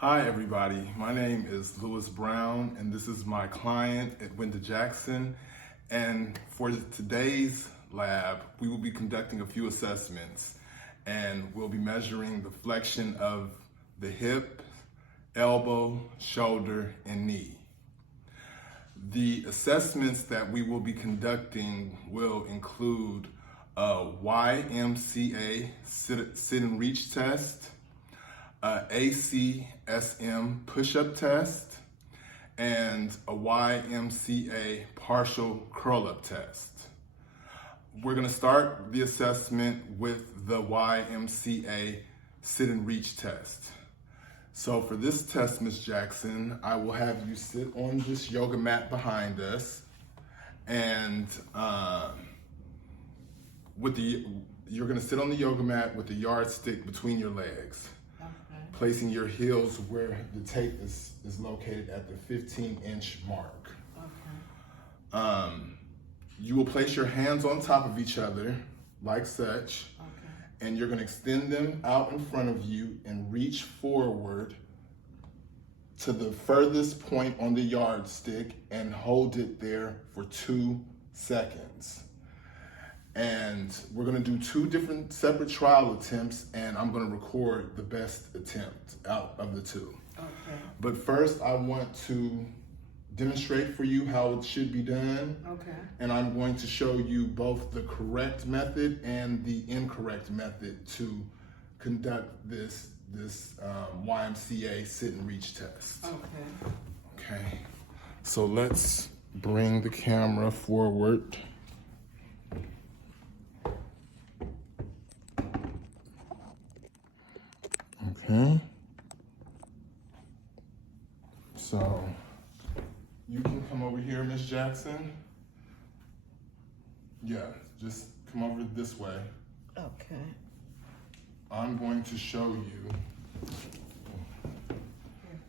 Hi everybody, my name is Lewis Brown and this is my client at Wynda Jackson, and for today's lab we will be conducting a few assessments and we'll be measuring the flexion of the hip, elbow, shoulder, and knee. The assessments that we will be conducting will include a YMCA sit and reach test, ASCM push-up test, and a YMCA partial curl-up test. We're going to start the assessment with the YMCA sit and reach test. So for this test, Ms. Jackson, I will have you sit on this yoga mat behind us, and you're going to sit on the yoga mat with the yardstick between your legs. Placing your heels where the tape is located at the 15-inch mark. Okay. You will place your hands on top of each other, like such, and you're going to extend them out in front of you and reach forward to the furthest point on the yardstick and hold it there for 2 seconds. And we're going to do 2 different separate trial attempts, and I'm going to record the best attempt out of the 2. Okay. But first, I want to demonstrate for you how it should be done. Okay. And I'm going to show you both the correct method and the incorrect method to conduct this YMCA sit and reach test. Okay. Okay. So let's bring the camera forward. Okay, so you can come over here, Miss Jackson. Yeah, just come over this way. Okay. I'm going to show you.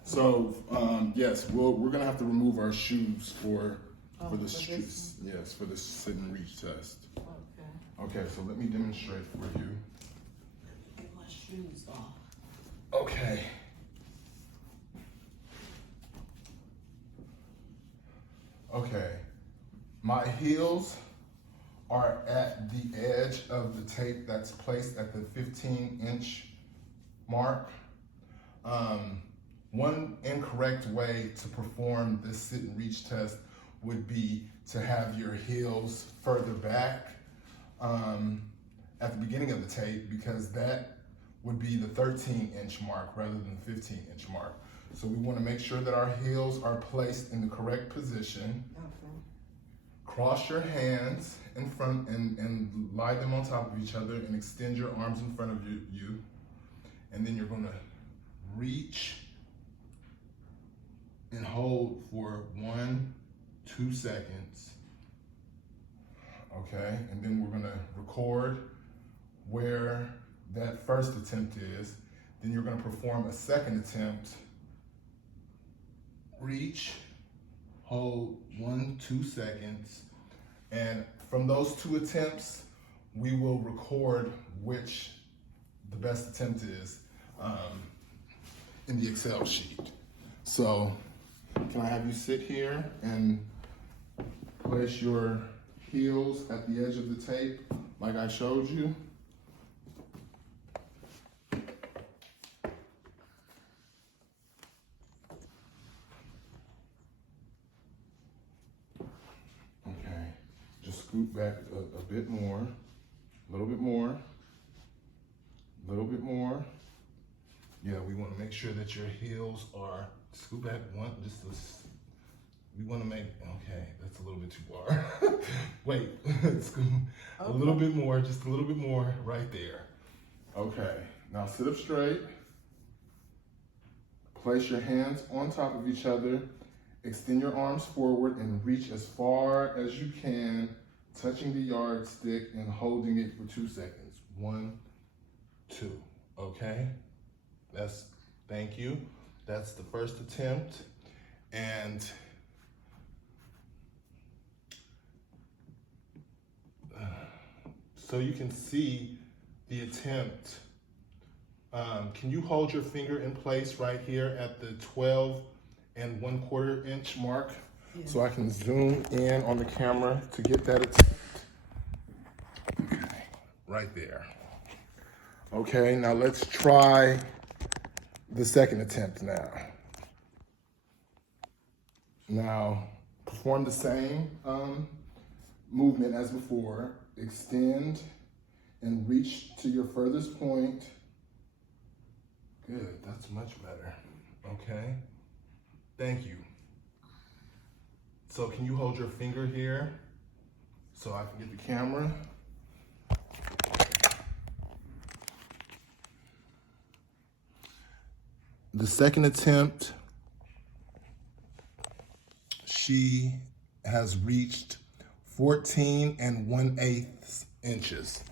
So, yes, we're gonna have to remove our shoes for the sit and reach test. Okay. Okay, so let me demonstrate for you. Get my shoes off. Okay. Okay. My heels are at the edge of the tape that's placed at the 15-inch mark. One incorrect way to perform this sit and reach test would be to have your heels further back at the beginning of the tape, because that would be the 13-inch mark rather than the 15-inch mark. So we want to make sure that our heels are placed in the correct position. Okay. Cross your hands in front and lie them on top of each other and extend your arms in front of you. And then you're going to reach and hold for 1-2 seconds. Okay, and then we're going to record where that first attempt is. Then you're going to perform a second attempt. Reach, hold 1-2 seconds, and from those 2 attempts we will record which the best attempt is in the Excel sheet. So can I have you sit here and place your heels at the edge of the tape like I showed you? Scoot back a bit more, a little bit more, a little bit more. Yeah, we want to make sure that your heels are, scoot back one, we want to make, okay, that's a little bit too far. Wait, scoot a little bit more, just a little bit more right there. Okay, now sit up straight. Place your hands on top of each other. Extend your arms forward and reach as far as you can, touching the yardstick and holding it for 2 seconds. 1, 2, okay? Thank you. That's the first attempt. And so you can see the attempt Can you hold your finger in place right here at the 12 and 1/4 inch mark? Yeah. So I can zoom in on the camera to get that attempt. Okay, right there. Okay, now let's try the second attempt now. Now, perform the same movement as before. Extend and reach to your furthest point. Good, that's much better. Okay, thank you. So can you hold your finger here so I can get the camera? The second attempt, she has reached 14 1/8 inches.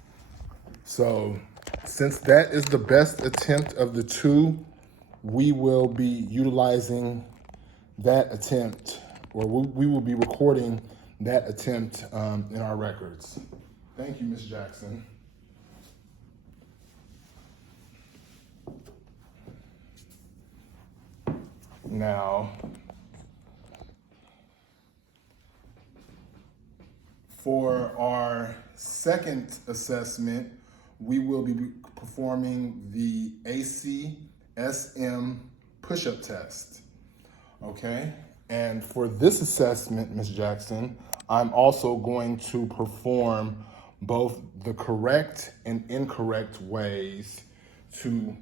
So since that is the best attempt of the two, we will be utilizing that attempt, or we will be recording that attempt in our records. Thank you, Ms. Jackson. Now, for our second assessment, we will be performing the ASCM push-up test, okay? And for this assessment, Ms. Jackson, I'm also going to perform both the correct and incorrect ways to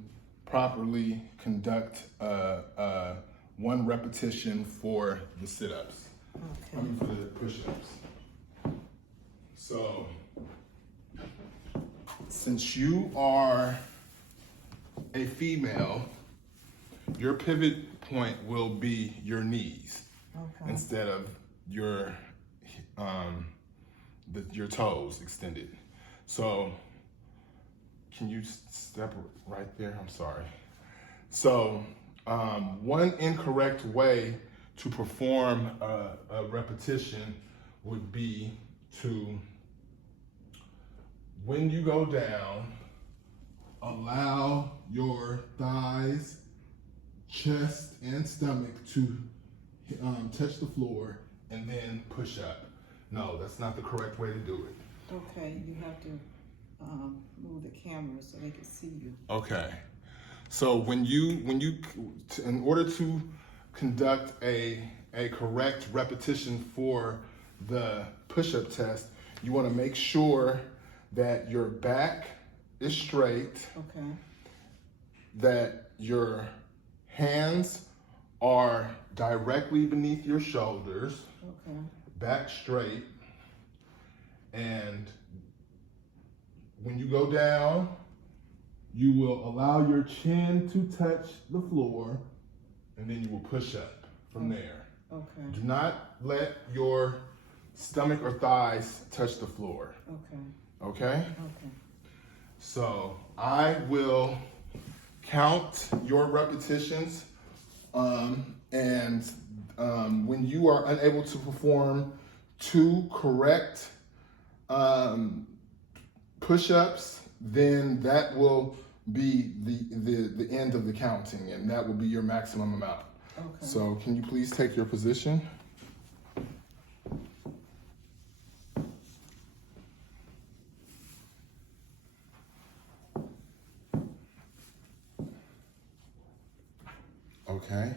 properly conduct one repetition for the sit-ups. Okay. I mean, for the push-ups. So, since you are a female, your pivot point will be your knees instead of your toes extended. So, can you step right there? I'm sorry. So, one incorrect way to perform a repetition would be to, when you go down, allow your thighs, chest, and stomach to touch the floor and then push up. No, that's not the correct way to do it. Okay, you have to move the camera so they can see you. Okay. So when you, in order to conduct a correct repetition for the push-up test, you want to make sure that your back is straight, Okay. that your hands are directly beneath your shoulders, Okay. back straight, and when you go down, you will allow your chin to touch the floor, and then you will push up from there. Okay. Do not let your stomach or thighs touch the floor. Okay. Okay? Okay. So I will count your repetitions, and when you are unable to perform 2 correct push-ups, then that will be the end of the counting, and that will be your maximum amount. Okay. So can you please take your position? Okay.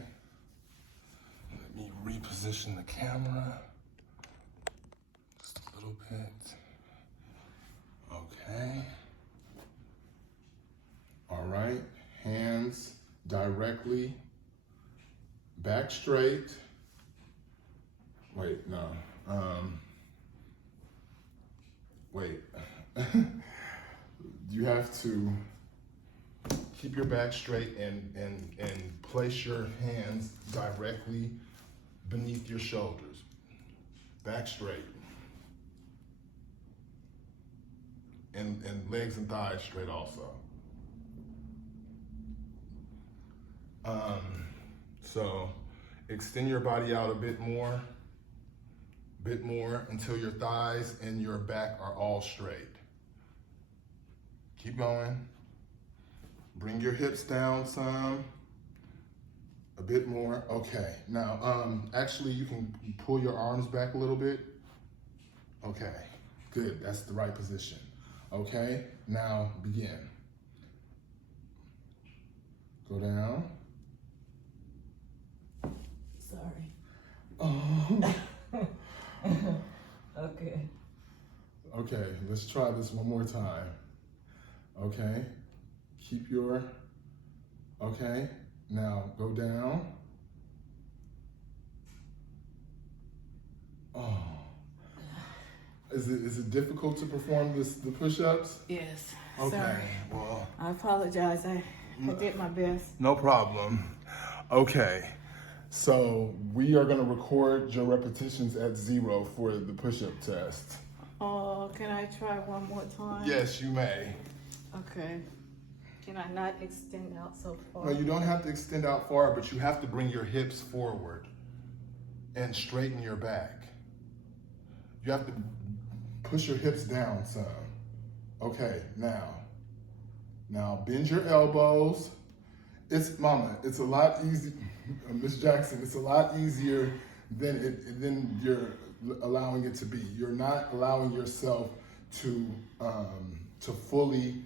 Let me reposition the camera just a little bit. Okay. All right. Hands directly back straight. Wait, no. Wait. You have to keep your back straight and place your hands directly beneath your shoulders. Back straight. And legs and thighs straight also. So extend your body out a bit more until your thighs and your back are all straight. Keep going. Bring your hips down some. A bit more. Okay. Now, actually, you can pull your arms back a little bit. Okay. Good. That's the right position. Okay. Now, begin. Go down. Sorry. Oh. Okay. Okay. Let's try this one more time. Okay. Keep your. Okay. Now go down. Oh. Is it difficult to perform the push-ups? Yes. Okay. Sorry. Well, I apologize. I did my best. no problem. Okay. So we are going to record your repetitions at 0 for the push-up test. Oh, can I try one more time? Yes, you may. Okay. Can I not extend out so far? No, you don't have to extend out far, but you have to bring your hips forward and straighten your back. You have to push your hips down some. Okay, now bend your elbows. It's a lot easier, Miss Jackson, it's a lot easier than you're allowing it to be. You're not allowing yourself to fully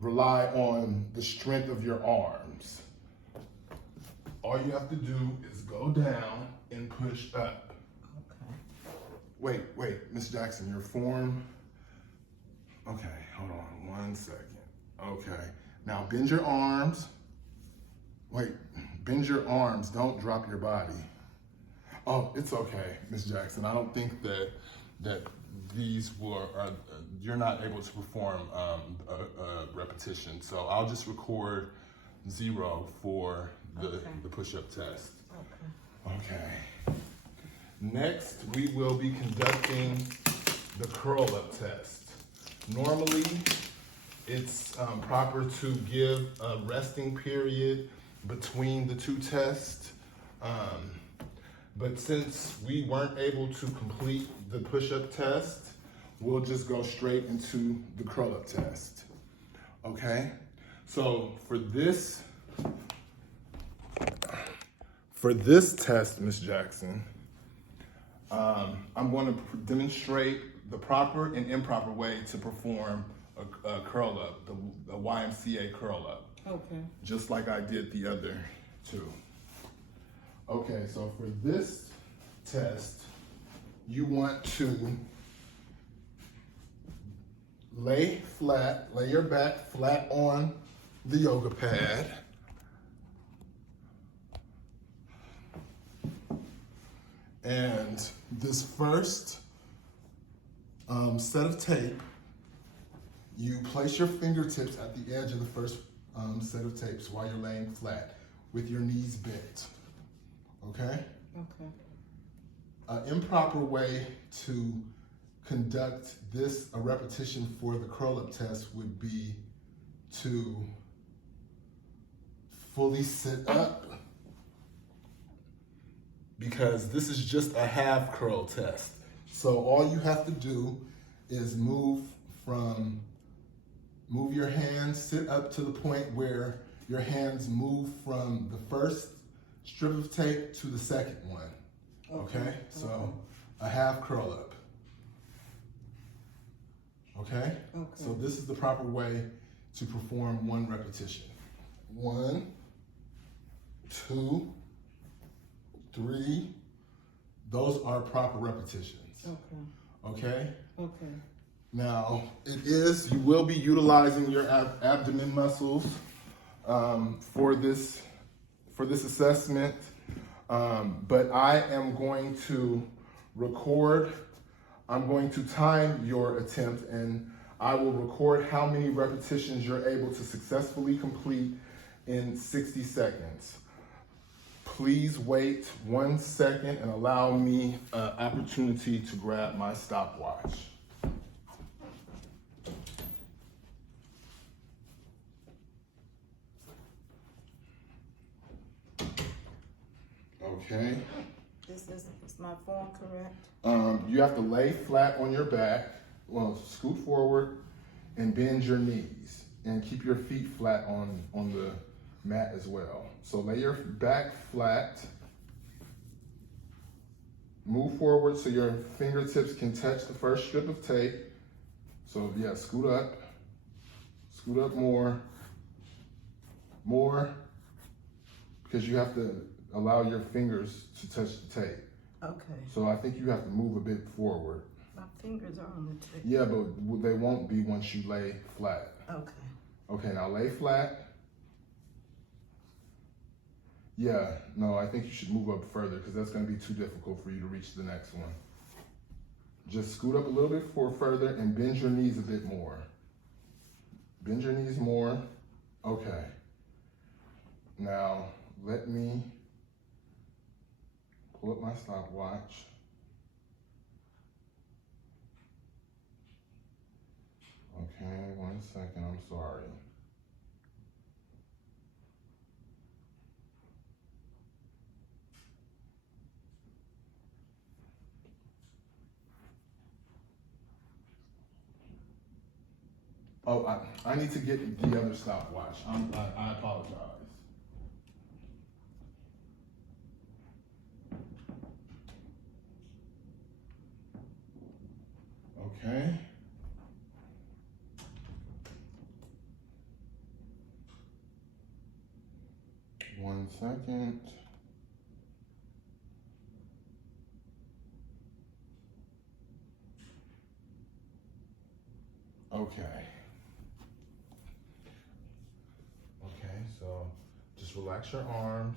rely on the strength of your arms. All you have to do is go down and push up. Okay. Wait, Miss Jackson, your form. Okay, hold on 1 second. Okay, now bend your arms. Wait, bend your arms, don't drop your body. Oh, it's okay, Miss Jackson. I don't think that these you're not able to perform a repetition. So I'll just record 0 for the push-up test. Okay. Next, we will be conducting the curl-up test. Normally, it's proper to give a resting period between the 2 tests. But since we weren't able to complete the push-up test, we'll just go straight into the curl-up test. Okay? So for this test, Miss Jackson, I'm going to demonstrate the proper and improper way to perform a curl-up, the YMCA curl-up. Okay. Just like I did the other 2. Okay, so for this test, you want to lay your back flat on the yoga pad. And this first set of tape, you place your fingertips at the edge of the first set of tapes while you're laying flat with your knees bent. Okay? Okay. An improper way to conduct a repetition for the curl-up test would be to fully sit up, because this is just a half curl test. So all you have to do is move your hands, sit up to the point where your hands move from the first strip of tape to the second one. Okay? So a half curl up. Okay? So this is the proper way to perform 1 repetition. 1, 2, 3. Those are proper repetitions. Okay? Okay? Now, you will be utilizing your abdomen muscles for this assessment, but I am going to record. I'm going to time your attempt, and I will record how many repetitions you're able to successfully complete in 60 seconds. Please wait 1 second and allow me an opportunity to grab my stopwatch. Okay. Is my form correct? You have to lay flat on your back, scoot forward and bend your knees and keep your feet flat on the mat as well. So lay your back flat. Move forward so your fingertips can touch the first strip of tape. So yeah, scoot up more, because you have to allow your fingers to touch the tape. Okay. So I think you have to move a bit forward. My fingers are on the tape. Yeah, but they won't be once you lay flat. Okay. Okay, now lay flat. Yeah, no, I think you should move up further because that's going to be too difficult for you to reach the next one. Just scoot up a little bit further and bend your knees a bit more. Bend your knees more. Okay. Now, let me pull up my stopwatch. Okay, 1 second, I'm sorry. Oh, I need to get the other stopwatch. I apologize. Okay. One second. Okay. Okay, so just relax your arms.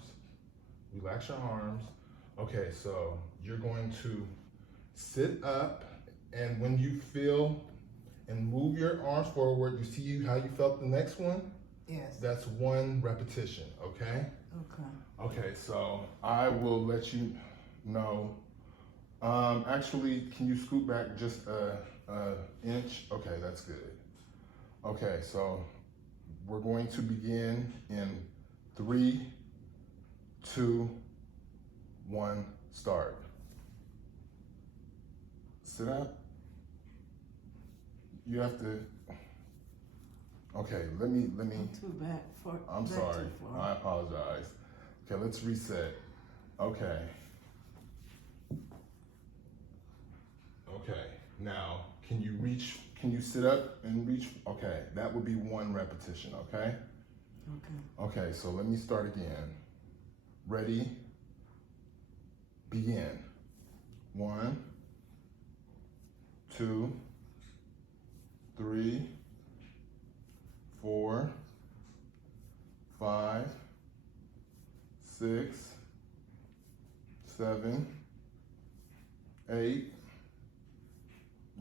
Relax your arms. Okay, so you're going to sit up, and when you feel and move your arms forward, you see how you felt the next one? Yes. That's 1 repetition, okay? Okay. Okay, so I will let you know. Actually, can you scoot back just a inch? Okay, that's good. Okay, so we're going to begin in 3, 2, 1, start. Sit up. You have to. Okay, let me. Too back for. I'm back sorry. too far. I apologize. Okay, let's reset. Okay. Okay. Now, can you reach? Can you sit up and reach? Okay, that would be 1 repetition. Okay. Okay. Okay. So let me start again. Ready? Begin. 1, 2, 3, 4, 5, 6, 7, 8,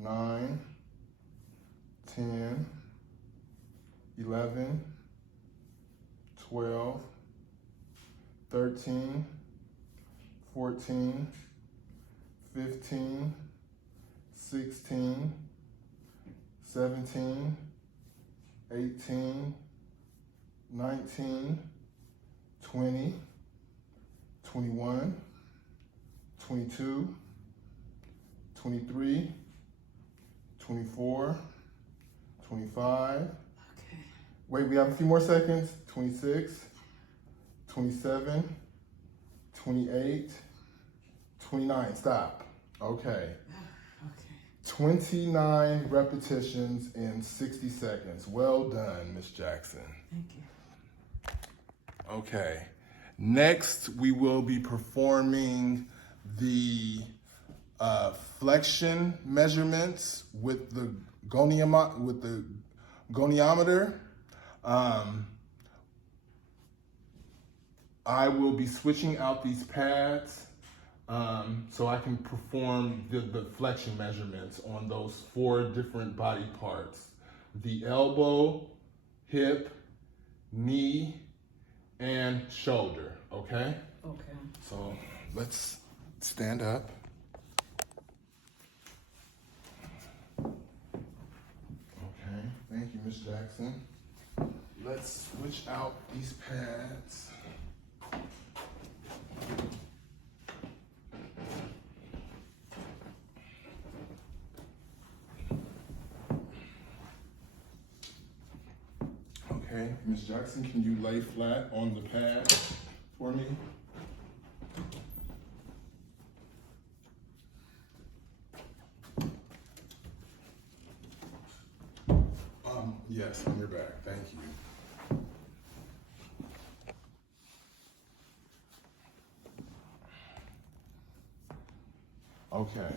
9, 10, 11, 12, 13, 14, 15, 16, 17, 18, 19, 20, 21, 22, 23, 24, 25. Okay. Wait, we have a few more seconds. 26, 27, 28, 29. Stop. Okay. Okay. 29 repetitions in 60 seconds. Well done, Miss Jackson. Thank you. Okay. Next, we will be performing the flexion measurements with the goniometer. I will be switching out these pads so I can perform the flexion measurements on those 4 different body parts: the elbow, hip, knee, and shoulder. Okay? Okay. So let's stand up. Okay, thank you, Miss Jackson. Let's switch out these pads. Okay, Ms. Jackson, can you lay flat on the pad for me? Yes, on your back, thank you. Okay.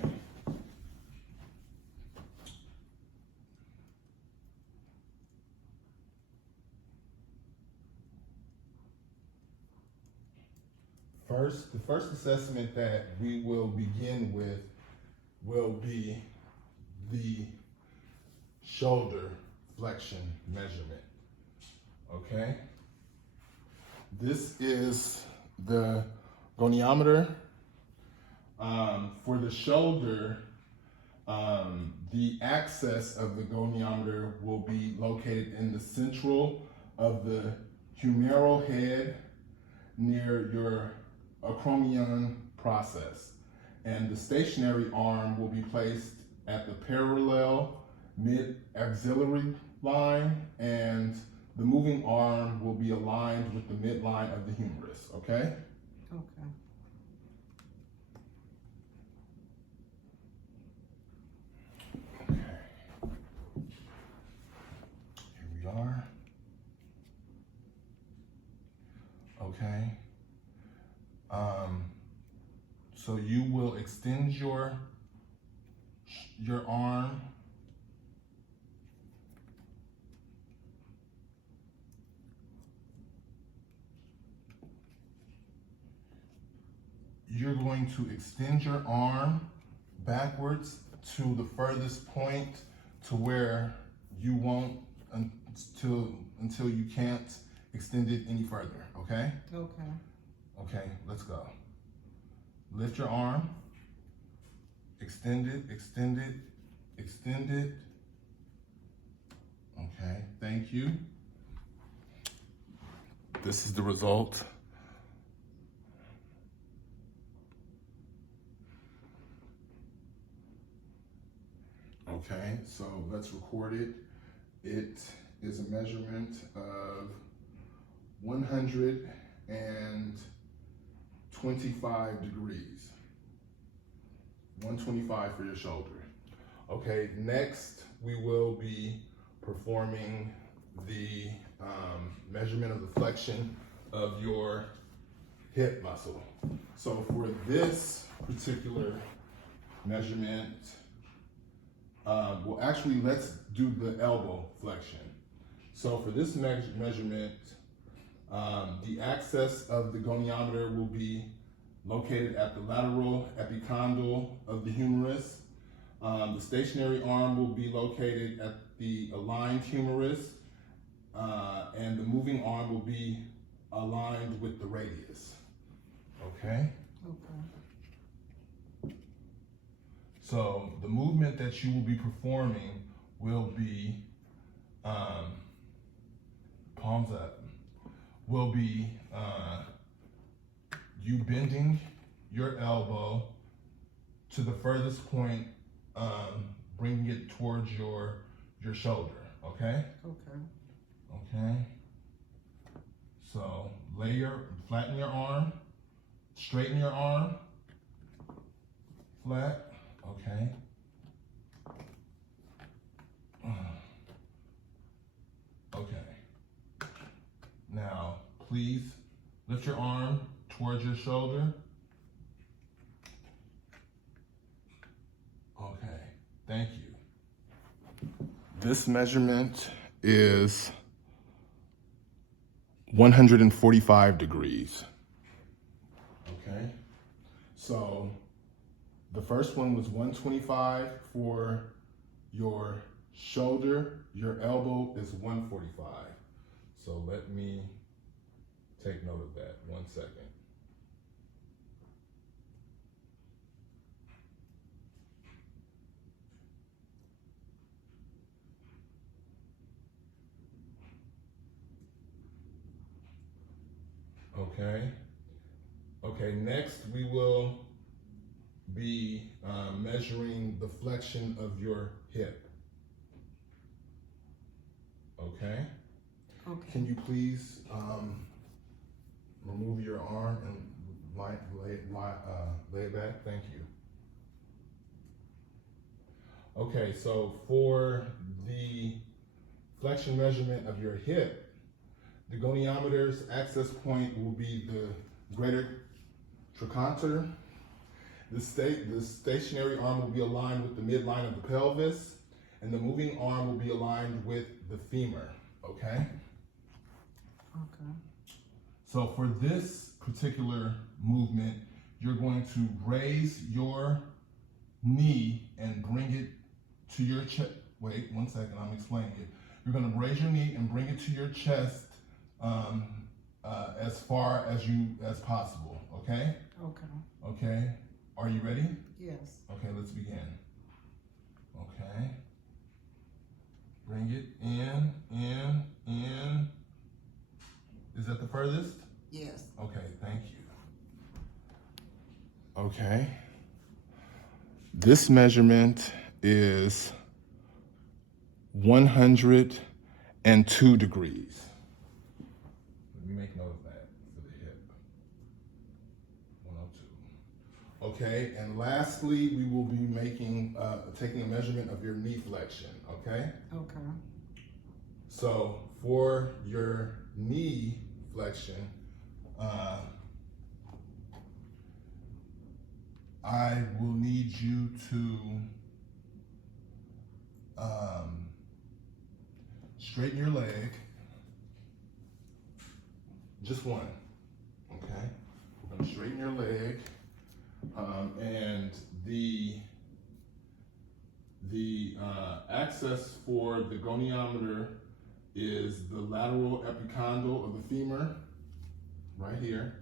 The first assessment that we will begin with will be the shoulder flexion measurement. Okay? This is the goniometer. For the shoulder, the axis of the goniometer will be located in the central of the humeral head near your acromion process. And the stationary arm will be placed at the parallel mid-axillary line, and the moving arm will be aligned with the midline of the humerus, okay? Okay. Here we are. Okay. So you will extend your arm. You're going to extend your arm backwards to the furthest point to where you won't until you can't extend it any further, okay? Okay. Okay, let's go. Lift your arm, extend it, extend it, extend it. Okay, thank you. This is the result. Okay, so let's record it. It is a measurement of 125 degrees. 125 for your shoulder. Okay, next we will be performing the measurement of the flexion of your hip muscle. So for this particular measurement, well, actually, let's do the elbow flexion. So for this measurement, the axis of the goniometer will be located at the lateral epicondyle of the humerus. The stationary arm will be located at the aligned humerus, and the moving arm will be aligned with the radius. Okay? Okay. So the movement that you will be performing will be, palms up, will be you bending your elbow to the furthest point, bringing it towards your shoulder, okay? Okay. Okay. So flatten your arm, straighten your arm, flat, okay. Okay. Now, please lift your arm towards your shoulder. Okay, thank you. This measurement is 145 degrees. Okay, so the first one was 125 for your shoulder. Your elbow is 145. So let me take note of that. 1 second. Okay. Okay, next we will be measuring the flexion of your hip. Okay. Okay. Can you please remove your arm and lay it back? Thank you. Okay, so for the flexion measurement of your hip, the goniometer's access point will be the greater trochanter. The stationary arm will be aligned with the midline of the pelvis, and the moving arm will be aligned with the femur, okay? Okay. So for this particular movement, you're going to raise your knee and bring it to your chest. Wait 1 second, I'm explaining it. You're going to raise your knee and bring it to your chest as far as possible, okay? Okay. Okay, are you ready? Yes. Okay, let's begin. Okay. Bring it in. Is that the furthest? Yes. Okay, thank you. Okay. This measurement is 102 degrees. Let me make note of that for the hip. 102. Okay, and lastly, we will be taking a measurement of your knee flexion, okay? Okay. So for your knee flexion, I will need you to straighten your leg, just one, okay? We're gonna straighten your leg, and the access for the goniometer is the lateral epicondyle of the femur, right here.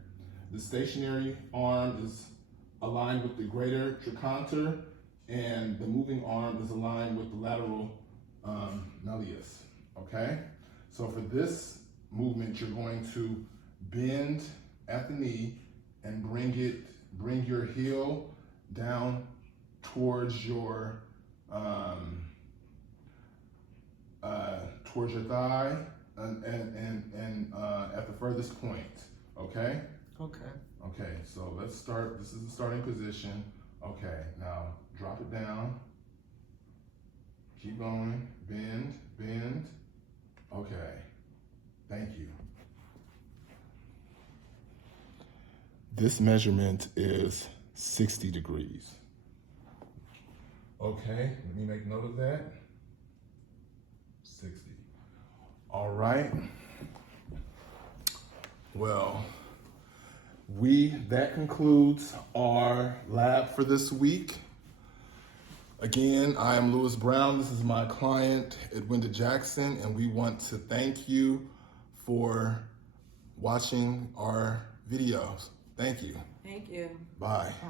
The stationary arm is aligned with the greater trochanter, and the moving arm is aligned with the lateral malleus, okay? So for this movement, you're going to bend at the knee and bring your heel down towards your thigh and at the furthest point, okay? Okay. Okay, so let's start. This is the starting position. Okay, now drop it down. Keep going. Bend. Okay, thank you. This measurement is 60 degrees. Okay, let me make note of that. 60. All right. Well, that concludes our lab for this week. Again, I am Lewis Brown. This is my client, Edwinda Jackson, and we want to thank you for watching our videos. Thank you. Thank you. Bye. Bye.